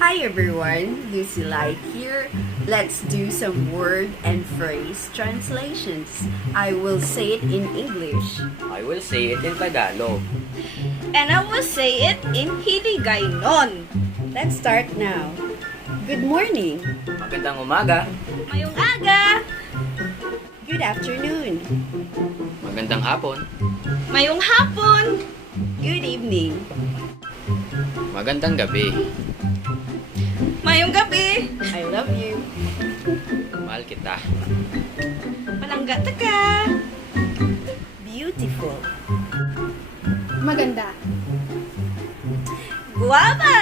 Hi everyone, Lucy Light here. Let's do some word and phrase translations. I will say it in English. I will say it in Tagalog. And I will say it in Hiligaynon. Let's start now. Good morning. Magandang umaga. Mayong aga. Good afternoon. Magandang hapon. Mayong hapon. Good evening. Magandang gabi. Mayong gabi. I love you. Mahal kita. Palangga ka. Beautiful. Maganda. Guwapa.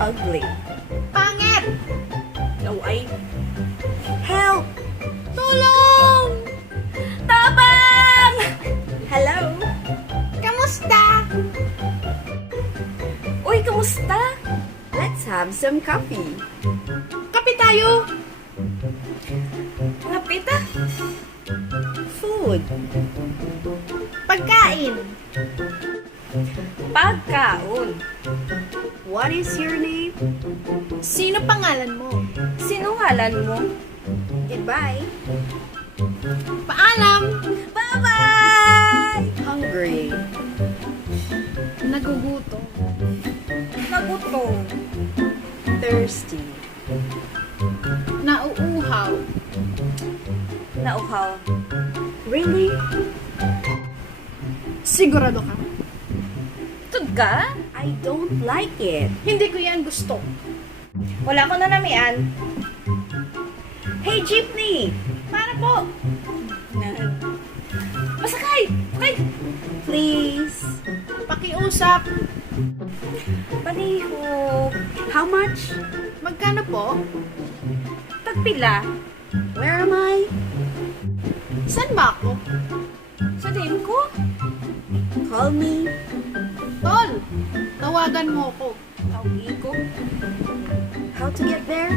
Ugly. Pangit! Laway. Help! Tulong. Tabang. Hello? Kamusta? Uy, kamusta? Let's have some coffee. Kape tayo! Kapita. Food. Pagkain! Pagkaon. What is your name? Sino pangalan mo? Sinungalan mo. Goodbye. Paalam! Bye-bye. Hungry. Nagugutom. Nagutom. Thirsty. Nauuhaw. Nauhaw. Really? Sigurado ka? Tud ka? I don't like it. Hindi ko yan gusto. Wala ko na namian. Hey, jeepney! Para po! Masakay! Sakay! Please. Pakiusap. Palihog. How much? Magkano po? Tagpila. Where am I? San ba ako? Sa din ko. Call me. Tol! Tawagan mo ko. Tawgi ko. How to get there?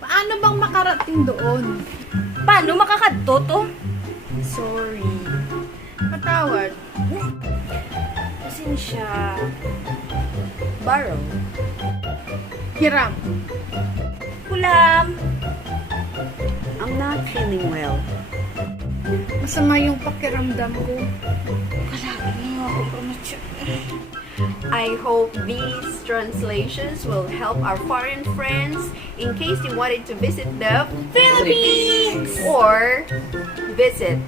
Paano bang makarating doon? Paano makakadto to? Sorry. Patawad. Pasensya. Borrow. Hiram. Kulam. I'm not feeling well. Masama yung pakiramdam ko. Kalagi nga ako promotion. I hope these translations will help our foreign friends in case they wanted to visit the Philippines or visit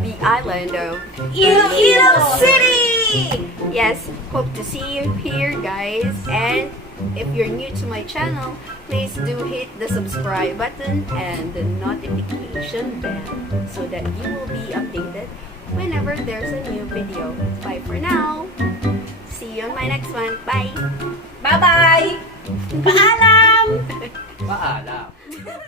the island of Iloilo City! Yes, hope to see you here, guys. And if you're new to my channel, please do hit the subscribe button and the notification bell so that you will be updated whenever there's a new video. Bye for now. See you on my next one. Bye. Bye-bye! Paalam! Paalam.